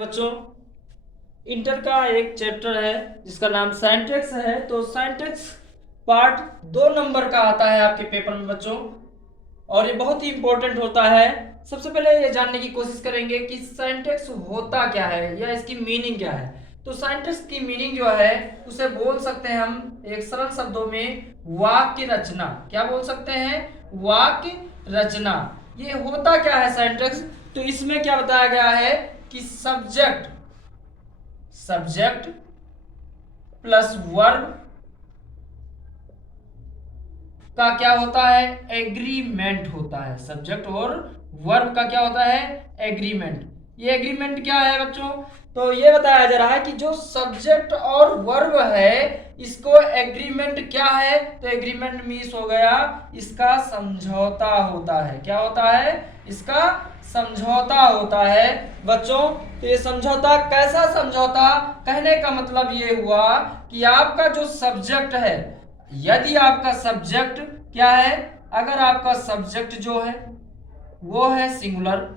बच्चों, इंटर का एक चैप्टर है जिसका नाम साइंटेक्स है। तो साइंटेक्स पार्ट 2 नंबर का आता है आपके पेपर में बच्चों, और ये बहुत ही इंपॉर्टेंट होता है। सबसे पहले ये जानने की कोशिश करेंगे कि साइंटेक्स होता क्या है या इसकी मीनिंग क्या है। तो साइंटेक्स की मीनिंग जो है उसे बोल सकते हैं हम एक सरल शब्दों में वाक्य रचना। क्या बोल सकते हैं? वाक्य रचना। ये होता क्या है साइंटेक्स? तो इसमें क्या बताया गया है कि सब्जेक्ट प्लस वर्ब का क्या होता है? एग्रीमेंट होता है। सब्जेक्ट और वर्ब का क्या होता है? एग्रीमेंट। ये एग्रीमेंट क्या है बच्चों? तो ये बताया जा रहा है कि जो सब्जेक्ट और वर्ब है इसको एग्रीमेंट क्या है? तो एग्रीमेंट मीन्स हो गया इसका समझौता होता है। क्या होता है? इसका समझौता होता है बच्चों। तो ये समझौता कैसा समझौता? कहने का मतलब ये हुआ कि आपका जो सब्जेक्ट है, यदि आपका सब्जेक्ट क्या है, अगर आपका सब्जेक्ट जो है वो है सिंगुलर,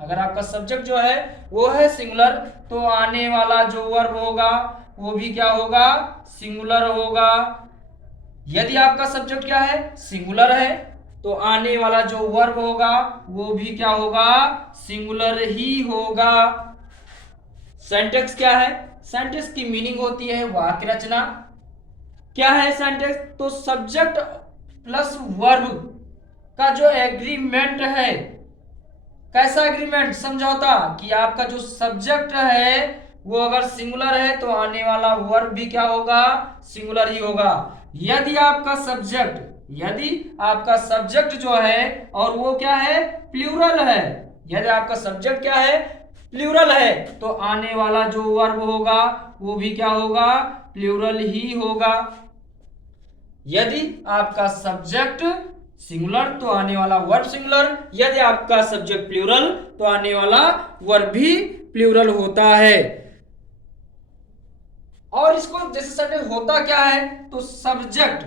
अगर आपका सब्जेक्ट जो है वो है सिंगुलर, तो आने वाला जो वर्ब होगा वो भी क्या होगा? सिंगुलर होगा। यदि आपका सब्जेक्ट क्या है? सिंगुलर है, तो आने वाला जो वर्ब होगा वो भी क्या होगा? सिंगुलर ही होगा। सेंटेक्स क्या है? सेंटेक्स की मीनिंग होती है वाक्य रचना। क्या है सेंटेक्स? तो सब्जेक्ट प्लस वर्ब का जो एग्रीमेंट है, कैसा एग्रीमेंट? समझौता। कि आपका जो सब्जेक्ट है वो अगर सिंगुलर है तो आने वाला वर्ब भी क्या होगा? सिंगुलर ही होगा। यदि आपका सब्जेक्ट जो है और वो क्या है? प्लूरल है। यदि आपका सब्जेक्ट क्या है? प्लूरल है, तो आने वाला जो वर्ब होगा वो भी क्या होगा? प्लूरल ही होगा। यदि आपका सब्जेक्ट सिंगुलर तो आने वाला वर्ब सिंगुलर, यदि आपका सब्जेक्ट प्लूरल तो आने वाला वर्ब भी प्लूरल होता है। और इसको जैसे सेंटेंस होता क्या है? तो सब्जेक्ट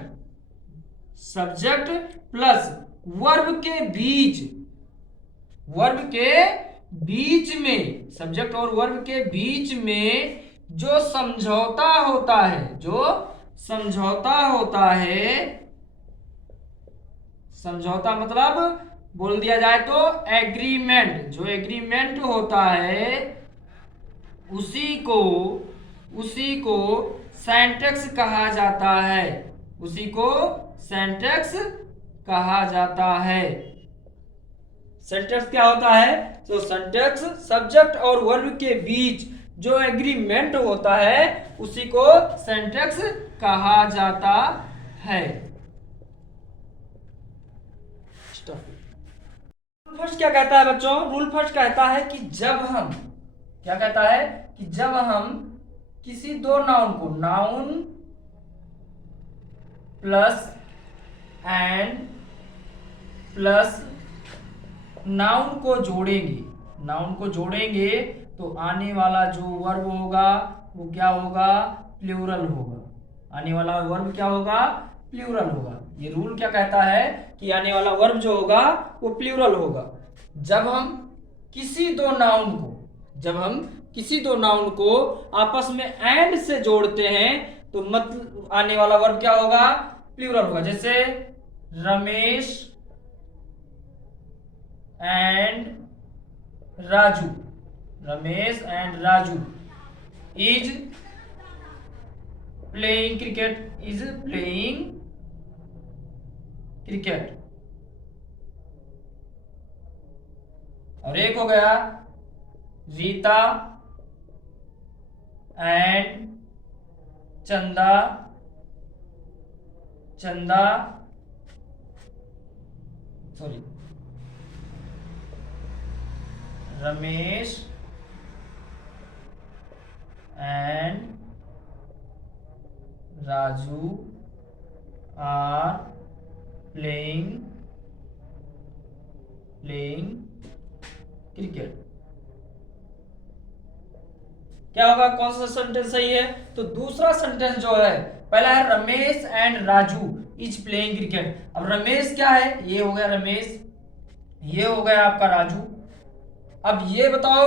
प्लस सब्जेक्ट और वर्ब के बीच में जो समझौता होता है, समझौता मतलब बोल दिया जाए तो एग्रीमेंट, जो एग्रीमेंट होता है उसी को सेंटेक्स कहा जाता है। उसी को सेंटेक्स कहा जाता है। सेंटेक्स क्या होता है? तो सेंटेक्स सब्जेक्ट और वर्ब के बीच जो एग्रीमेंट होता है उसी को सेंटेक्स कहा जाता है। फर्स्ट क्या कहता है बच्चों? रूल फर्स्ट कहता है कि जब हम क्या कहता है? कि जब हम किसी दो नाउन को noun plus and plus noun को जोड़ेंगे तो आने वाला जो वर्ब होगा वो क्या होगा? प्लूरल होगा। आने वाला वर्ब क्या होगा? प्लूरल होगा। ये रूल क्या कहता है कि आने वाला वर्ब जो होगा वो प्लूरल होगा। जब हम किसी दो नाउन को आपस में एंड से जोड़ते हैं तो मतलब आने वाला वर्ब क्या होगा? प्लूरल होगा। जैसे Ramesh and Raju is playing cricket. और एक हो गया Rita and Chanda sorry Ramesh and Raju are playing cricket. क्या होगा? कौन सा सेंटेंस सही है? तो दूसरा सेंटेंस जो है, पहला है Ramesh and Raju is playing cricket. अब रमेश क्या है? ये हो गया रमेश, ये हो गया आपका राजू। अब ये बताओ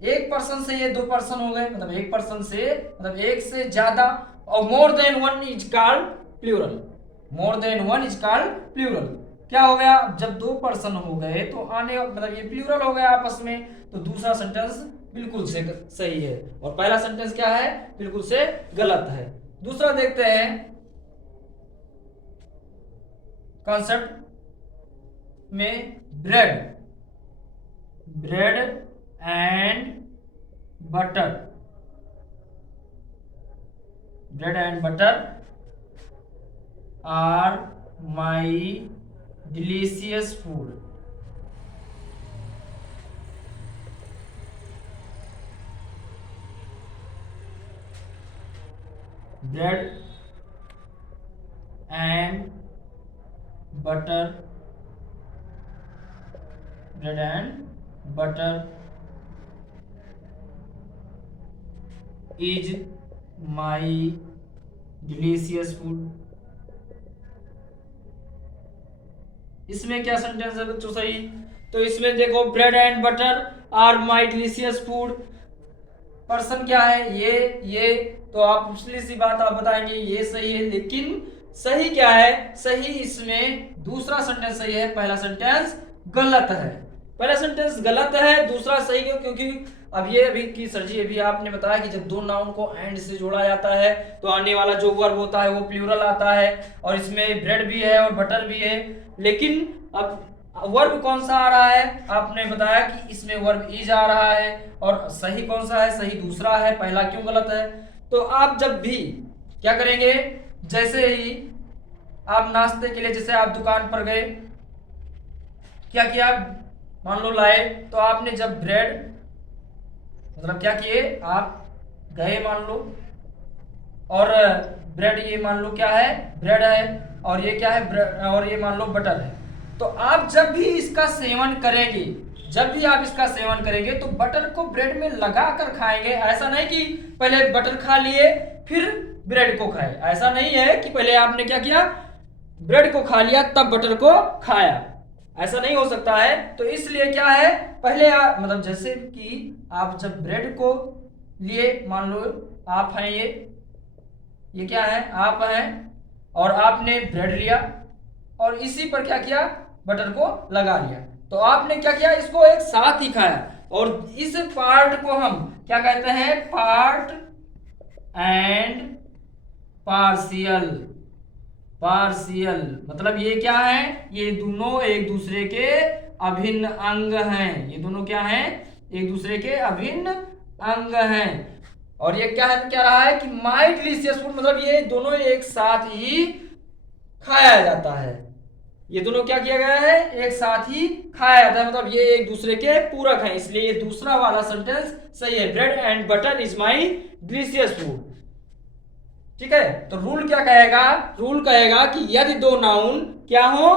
एक पर्सन से ये दो पर्सन हो गए, मतलब एक पर्सन से मतलब एक से ज्यादा, और more than one is called plural. More than one is called plural. क्या हो गया, जब दो पर्सन हो गए तो आने मतलब ये प्लूरल हो गया आपस में, तो दूसरा सेंटेंस बिल्कुल से सही है और पहला सेंटेंस क्या है, बिल्कुल से गलत है। दूसरा देखते हैं कॉन्सेप्ट में, bread, bread and butter, bread and butter are my delicious food. Bread and butter, bread and butter is my delicious food. इसमें क्या सेंटेंस है बच्चों सही, तो इसमें देखो bread and butter are my delicious food, person क्या है ये, तो आप पिछली सी बात आप बताएंगे ये सही है, लेकिन सही क्या है, सही इसमें दूसरा सेंटेंस सही है, पहला सेंटेंस गलत है। पहला सेंटेंस गलत है, दूसरा सही क्यों, क्योंकि अब ये अभी की सर जी अभी आपने बताया कि जब दो नाउन को एंड से जोड़ा जाता है तो आने वाला जो वर्ब होता है वो प्लूरल आता है, और इसमें ब्रेड भी है और बटर भी है, लेकिन अब वर्ब कौन सा आ रहा है, आपने बताया कि इसमें वर्ब इज आ रहा है, और सही कौन सा है, सही दूसरा है, पहला क्यों गलत है। तो आप जब भी क्या करेंगे, जैसे ही आप नाश्ते के लिए जैसे आप दुकान पर गए, क्या किया, मान लो लाए, तो आपने जब ब्रेड मतलब क्या किए, आप गए मान लो, और ब्रेड ये मान लो क्या है, ब्रेड है, और ये क्या है, ब्रेड, और ये मान लो बटर है, तो आप जब भी इसका सेवन करेंगे, जब भी आप इसका सेवन करेंगे तो बटर को ब्रेड में लगा कर खाएंगे। ऐसा नहीं कि पहले बटर खा लिए फिर ब्रेड को खाए, ऐसा नहीं है कि पहले आपने क्या किया, ब्रेड को खा लिया तब बटर को खाया, ऐसा नहीं हो सकता है। तो इसलिए क्या है, पहले मतलब जैसे कि आप जब ब्रेड को लिए, मान लो आप हैं ये क्या है, आप हैं, और आपने ब्रेड लिया और इसी पर क्या किया, बटर को लगा लिया, तो आपने क्या किया, इसको एक साथ ही खाया, और इस पार्ट को हम क्या कहते हैं, पार्ट एंड पार्शियल। पार्शियल मतलब ये क्या है, ये दोनों एक दूसरे के अभिन्न अंग हैं, ये दोनों क्या हैं, एक दूसरे के अभिन्न अंग हैं। और ये क्या है, क्या रहा है कि माई डिलीशियस फूड, मतलब ये दोनों एक साथ ही खाया जाता है, ये दोनों क्या किया गया है, एक साथ ही खाया जाता है, मतलब ये एक दूसरे के पूरक हैं, इसलिए ये दूसरा वाला सेंटेंस सही है, bread and butter is my delicious food. ठीक है, तो रूल क्या कहेगा, रूल कहेगा कि यदि दो नाउन क्या हो,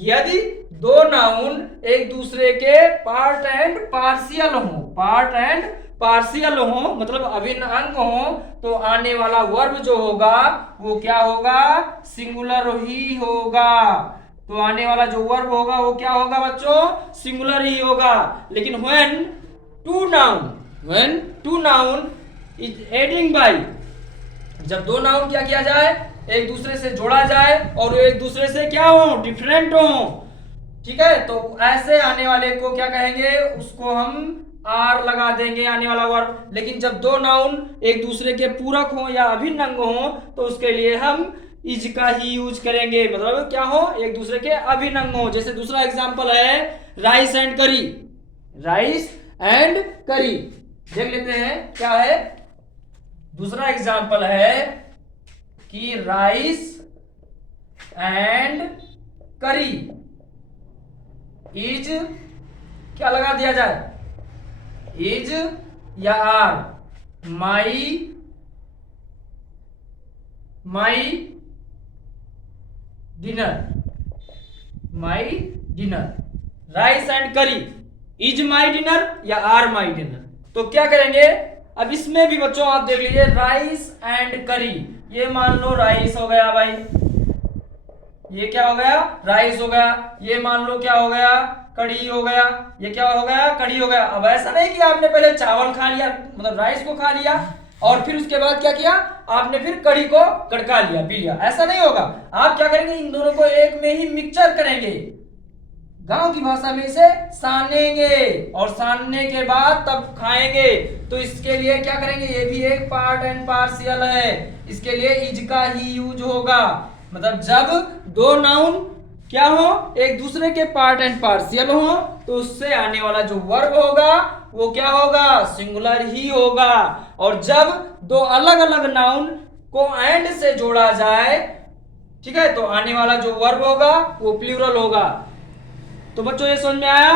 यदि दो नाउन एक दूसरे के पार्ट एंड पार्शियल हो, पार्ट एंड पार्शियल हो मतलब अभिन्न अंग हो, तो आने वाला वर्ब जो होगा वो क्या होगा, सिंगुलर ही होगा। तो आने वाला जो वर्ब होगा वो क्या होगा बच्चों, सिंगुलर ही होगा। लेकिन when two noun is adding by, जब दो नाउन क्या किया जाए, एक दूसरे से जोड़ा जाए और एक दूसरे से क्या हो, डिफरेंट हो, ठीक है, तो ऐसे आने वाले को क्या कहेंगे, उसको हम आर लगा देंगे आने वाला वर्ब। लेकिन जब दो नाउन एक दूसरे के पूरक हो या अभिन्न अंग हो तो उसके लिए हम इज का ही यूज करेंगे, मतलब क्या हो, एक दूसरे के अभिन्न अंग हो। जैसे दूसरा एग्जांपल है राइस एंड करी, राइस एंड करी देख लेते हैं क्या है। दूसरा एग्जांपल है कि राइस एंड करी इज क्या लगा दिया जाए, इज या are, my dinner, my dinner. Rice and curry is my dinner या आर माई डिनर, तो क्या करेंगे, अब इसमें भी बच्चों आप देख लीजिए, राइस एंड करी, ये मान लो राइस हो गया भाई, ये क्या हो गया, राइस हो गया। ये मान लो क्या हो गया, कढ़ी हो गया। ये क्या हो गया, कढ़ी हो गया। अब ऐसा नहीं कि आपने पहले चावल खा लिया, मतलब राइस को खा लिया और फिर उसके बाद क्या किया, आपने फिर कढ़ी को गड़का लिया, पी लिया, ऐसा नहीं होगा। आप क्या करेंगे, इन दोनों को एक में ही मिक्सचर करेंगे, गांव की भाषा में इसे सानेंगे, और सानने के बाद तब खाएंगे। तो इसके लिए क्या करेंगे, ये भी एक पार्ट एंड पार्शियल है, इसके लिए इज का ही यूज होगा। मतलब जब दो नाउन क्या हो, एक दूसरे के पार्ट एंड पार्शियल हो, तो उससे आने वाला जो वर्ब होगा वो क्या होगा, सिंगुलर ही होगा। और जब दो अलग अलग नाउन को एंड से जोड़ा जाए, ठीक है, तो आने वाला जो वर्ब होगा वो प्लूरल होगा। तो बच्चों ये समझ में आया।